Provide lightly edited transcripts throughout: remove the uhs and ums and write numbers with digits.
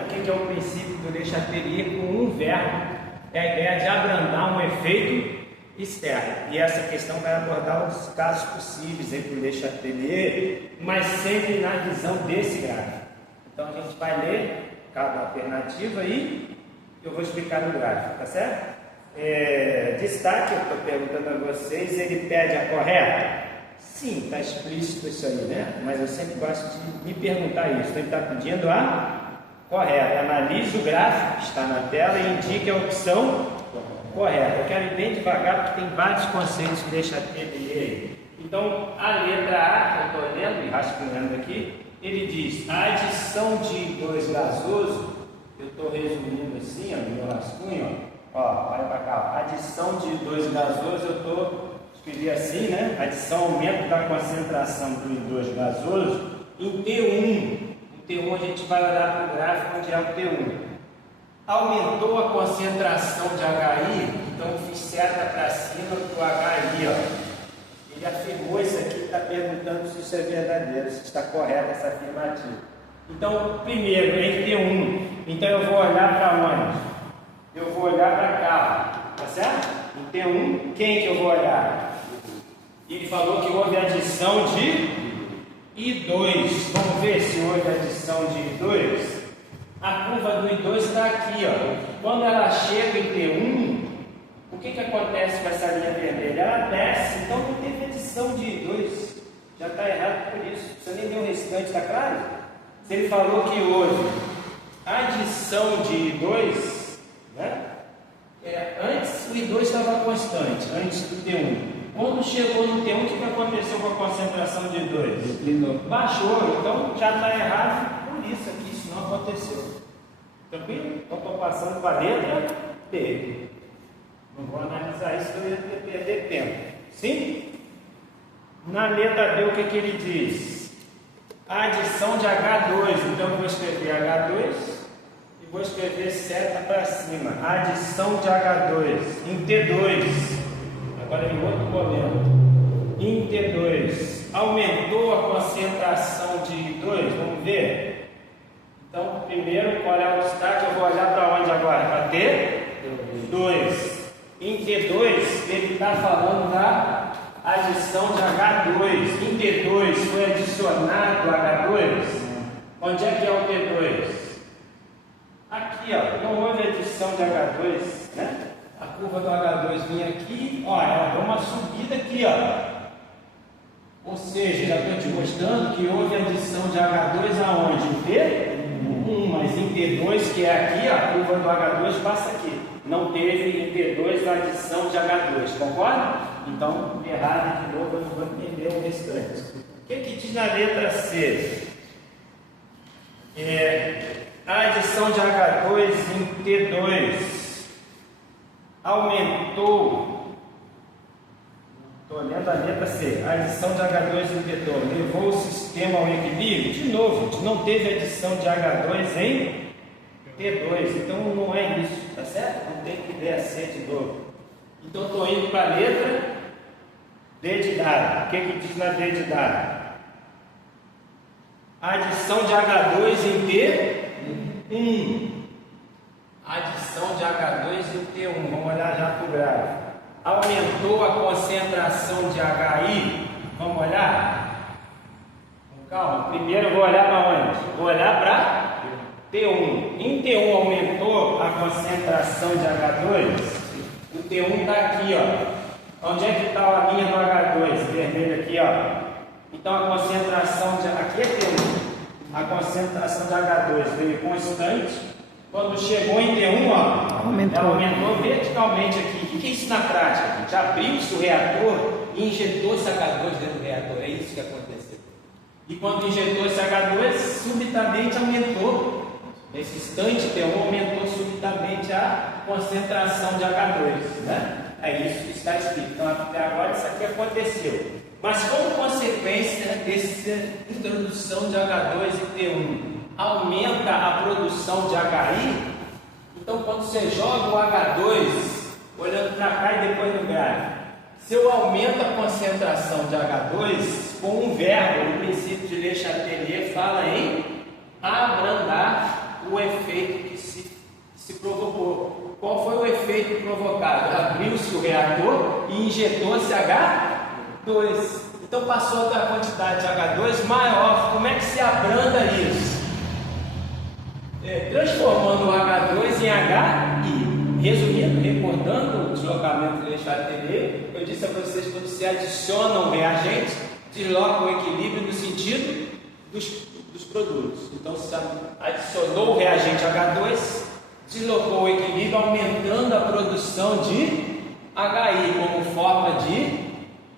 O que é o princípio do Le Chatelier com um verbo? É a ideia de abrandar um efeito externo. E essa questão vai abordar os casos possíveis entre o Le Chatelier, mas sempre na visão desse gráfico. Então a gente vai ler cada alternativa e eu vou explicar no gráfico, tá certo? Destaque, eu estou perguntando a vocês, ele pede a correta? Sim, está explícito isso aí, né? Mas eu sempre gosto de me perguntar isso. Então ele está pedindo a correta. Analise o gráfico que está na tela e indique a opção correta. Eu quero ir bem devagar porque tem vários conceitos que deixa ele aí. Então, a letra A, eu estou lendo e rascunhando aqui, ele diz: a adição de 2 gasoso, eu estou resumindo assim, ó, no meu rascunho, ó, olha para cá, ó. Adição de 2 gasoso, eu estou escrevi assim, né? Adição, aumento da concentração dos 2 gasosos em T1. T1 a gente vai olhar para o gráfico onde é o T1. Aumentou a concentração de HI, então fiz seta para cima para o HI, ó. Ele afirmou isso aqui, está perguntando se isso é verdadeiro, se está correta essa afirmativa. Então, primeiro, em T1, então eu vou olhar para onde? Eu vou olhar para cá, tá certo? Em T1, quem que eu vou olhar? Ele falou que houve adição de I2. Vamos ver se houve adição de I2. A curva do I2 está aqui, ó. Quando ela chega em T1, o que acontece com essa linha vermelha? Ela desce, então não teve adição de I2. Já está errado por isso. Você nem deu o restante, está claro? Se ele falou que houve adição de I2, né? Antes o I2 estava constante, antes do T1. Quando chegou no T1, o que aconteceu com a concentração de I2? Baixou, então já está errado por isso aqui, isso não aconteceu. Tranquilo? Então estou passando para a letra B. Não vou analisar isso, eu ia perder tempo. Sim? Na letra B, o que ele diz? A adição de H2, então eu vou escrever H2 e vou escrever seta para cima. Adição de H2 em T2. Agora em outro momento, em T2, aumentou a concentração de I2, vamos ver? Então, primeiro, qual é o destaque? Eu vou olhar para onde agora? Para T2. Em T2, ele está falando da adição de H2. Em T2 foi adicionado H2. Onde é que é o T2? Aqui, ó, não houve adição de H2, né? A curva do H2 vinha aqui, ó, ela deu uma subida aqui, ó. Ou seja, já estou te mostrando que houve adição de H2 aonde? Em T1, mas em T2, que é aqui, a curva do H2 passa aqui. Não teve em T2 a adição de H2, concorda? Então, errado de novo, eu não vou entender o restante. O que diz na letra C? A adição de H2 em T2 aumentou, estou olhando a letra C, a adição de H2 em T2 levou o sistema ao equilíbrio? De novo, não teve adição de H2 em T2, então não é isso, tá certo? Não tem que ler a C de novo. Então estou indo para a letra D de dado. O que diz na D de dado? A adição de H2 em T1. Adição de H2 em T1, vamos olhar já para o gráfico. Aumentou a concentração de HI, vamos olhar? Com calma, primeiro eu vou olhar para onde? Vou olhar para T1. Em T1 aumentou a concentração de H2, o T1 está aqui, ó. Onde é que está a linha do H2? Vermelho aqui, ó. Então a concentração de... aqui é T1. A concentração de H2 veio constante. Quando chegou em T1, ó, ela aumentou verticalmente aqui. O que é isso na prática? Já abriu-se o reator e injetou esse H2 dentro do reator. É isso que aconteceu. E quando injetou esse H2, subitamente aumentou. Nesse instante, T1 aumentou subitamente a concentração de H2. Né? É isso que está escrito. Então, até agora, isso aqui aconteceu. Mas como consequência dessa introdução de H2 em T1, aumenta a produção de HI, então quando você joga o H2, olhando para cá e depois no gráfico, se eu aumento a concentração de H2, com um verbo, o princípio de Le Chatelier fala em abrandar o efeito se provocou. Qual foi o efeito provocado? Abriu-se o reator e injetou-se H2. Então passou a ter a quantidade de H2 maior. Como é que se abranda isso? Transformando o H2 em HI. Resumindo, recordando o deslocamento de Le Chatelier, eu disse a vocês que quando se adiciona um reagente, desloca o equilíbrio no sentido dos produtos. Então, se adicionou o reagente H2, deslocou o equilíbrio, aumentando a produção de HI, como forma de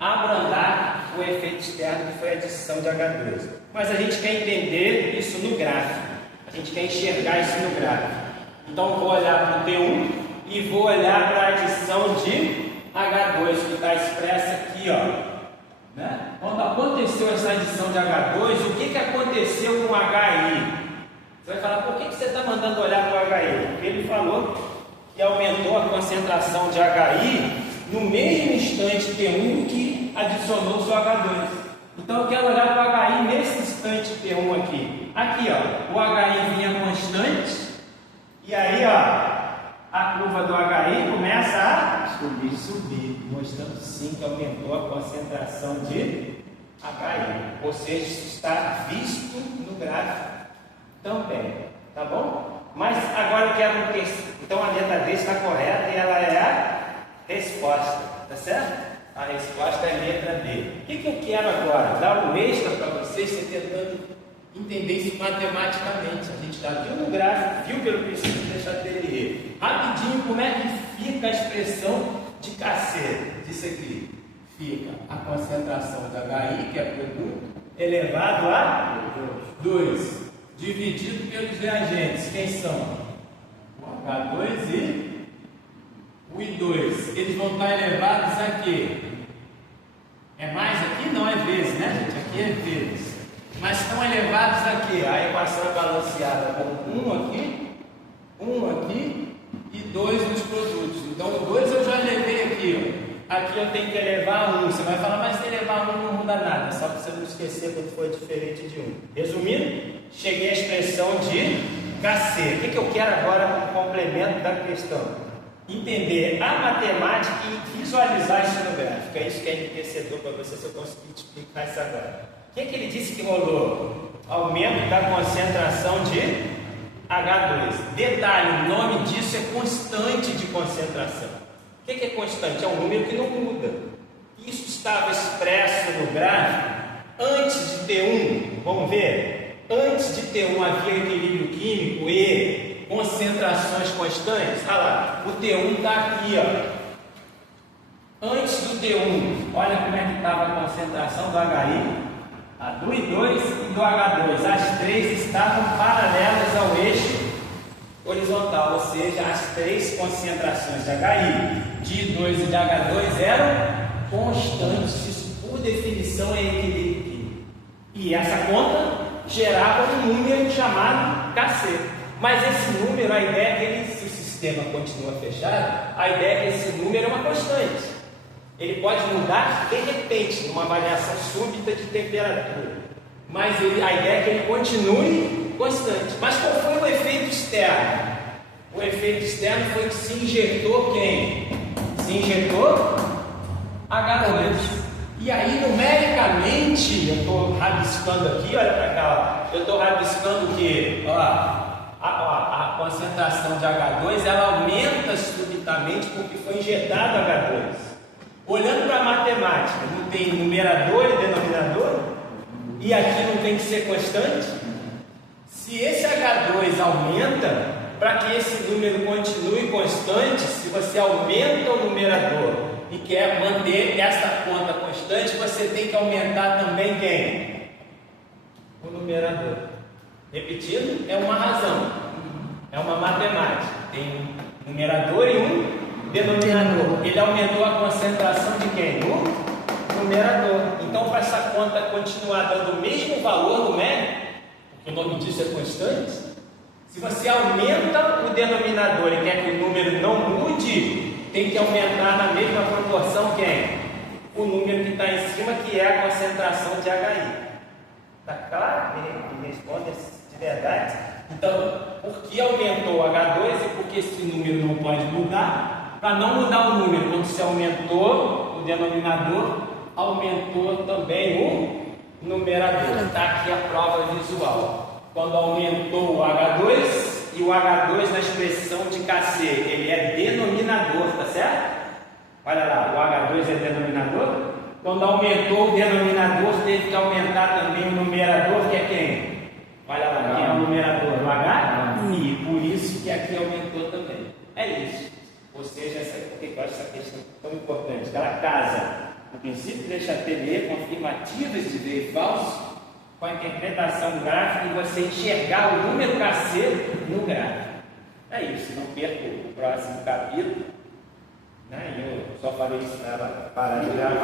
abrandar o efeito externo que foi a adição de H2. Mas a gente quer entender isso no gráfico, a gente quer enxergar isso no gráfico. Então, vou olhar para o T1 e vou olhar para a adição de H2, que está expressa aqui, ó. Né? Quando aconteceu essa adição de H2, o que aconteceu com HI? Você vai falar, por que você está mandando olhar para o HI? Porque ele falou que aumentou a concentração de HI no mesmo instante T1 que adicionou o seu H2. Então eu quero olhar para o HI nesse instante T1 aqui. Aqui, ó, o HI vinha constante, e aí, ó, a curva do HI começa a subir, mostrando sim que aumentou a concentração de HI. Ou seja, isso está visto no gráfico também, tá bom? Mas agora eu quero que... Então a letra D está correta e ela é a resposta, tá certo? A resposta é a letra D. O que eu quero agora? Dar um extra para vocês, tentando entender isso matematicamente. A gente já viu no gráfico, viu pelo princípio de Le Chatelier. Rapidinho, como é que fica a expressão de Kc disso aqui? Fica a concentração de HI, que é produto, elevado a 2, dividido pelos reagentes. Quem são? O H2 e o I2. Eles vão estar elevados a quê? É mais aqui? Não, é vezes, né, gente? Aqui é vezes. Mas estão elevados a quê? A equação é balanceada com 1 aqui e 2 nos produtos. Então o 2 eu já elevei aqui, ó. Aqui eu tenho que elevar a 1. Você vai falar, mas se elevar a 1 não muda nada. Só para você não esquecer quando for diferente de 1. Resumindo, cheguei à expressão de Kc. O que eu quero agora como complemento da questão? Entender a matemática e visualizar isso no gráfico. É isso que é enriquecedor para você, se eu conseguir te explicar isso agora. O que ele disse que rolou? Aumento da concentração de H2. Detalhe, o nome disso é constante de concentração. O que é constante? É um número que não muda. Isso estava expresso no gráfico antes de T1. Vamos ver? Antes de T1 havia equilíbrio químico e concentrações constantes. Olha lá, o T1 está aqui, ó. Antes do T1, olha como é que estava a concentração do HI. A do I2 e do H2, as três estavam paralelas ao eixo horizontal, ou seja, as três concentrações de HI, de I2 e de H2 eram constantes. Isso, por definição, é equilíbrio químico. E essa conta gerava um número chamado Kc. Mas esse número, a ideia é que se o sistema continua fechado, a ideia é que esse número é uma constante. Ele pode mudar de repente, numa variação súbita de temperatura. Mas a ideia é que ele continue constante. Mas qual foi o efeito externo? O efeito externo foi que se injetou quem? Se injetou H2. E aí, numericamente, eu estou rabiscando aqui, olha para cá, ó. Eu estou rabiscando o quê? Ó, a concentração de H2 ela aumenta subitamente porque foi injetado H2. Olhando para a matemática, não tem numerador e denominador? E aqui não tem que ser constante? Se esse H2 aumenta, para que esse número continue constante, se você aumenta o numerador e quer manter essa conta constante, você tem que aumentar também quem? O numerador. Repetindo, é uma razão, é uma matemática. Tem um numerador e um denominador. Ele aumentou a concentração de quem? No numerador. Então, para essa conta continuar dando o mesmo valor numérico, porque o nome disso é constante, se você aumenta o denominador e quer que o número não mude, tem que aumentar na mesma proporção quem? O número que está em cima, que é a concentração de HI. Está claro? Me responda de verdade. Então, por que aumentou o H2 e por que esse número não pode mudar. Para não mudar o número, quando se aumentou o denominador, aumentou também o numerador. Está aqui a prova visual. Quando aumentou o H2, e o H2 na expressão de KC, ele é denominador, tá certo? Olha lá, o H2 é denominador. Quando aumentou o denominador, teve que aumentar também o numerador, que é quem? Olha lá, quem é o numerador? O H? E por isso que aqui aumentou também. É isso. Ou seja, por que eu acho essa questão tão importante? Ela casa o princípio de Chatelier com afirmativas de ver e falso, com a interpretação gráfica e você enxergar o número KC no gráfico. É isso, não perca o próximo capítulo. Eu só falei isso para parar de gravar.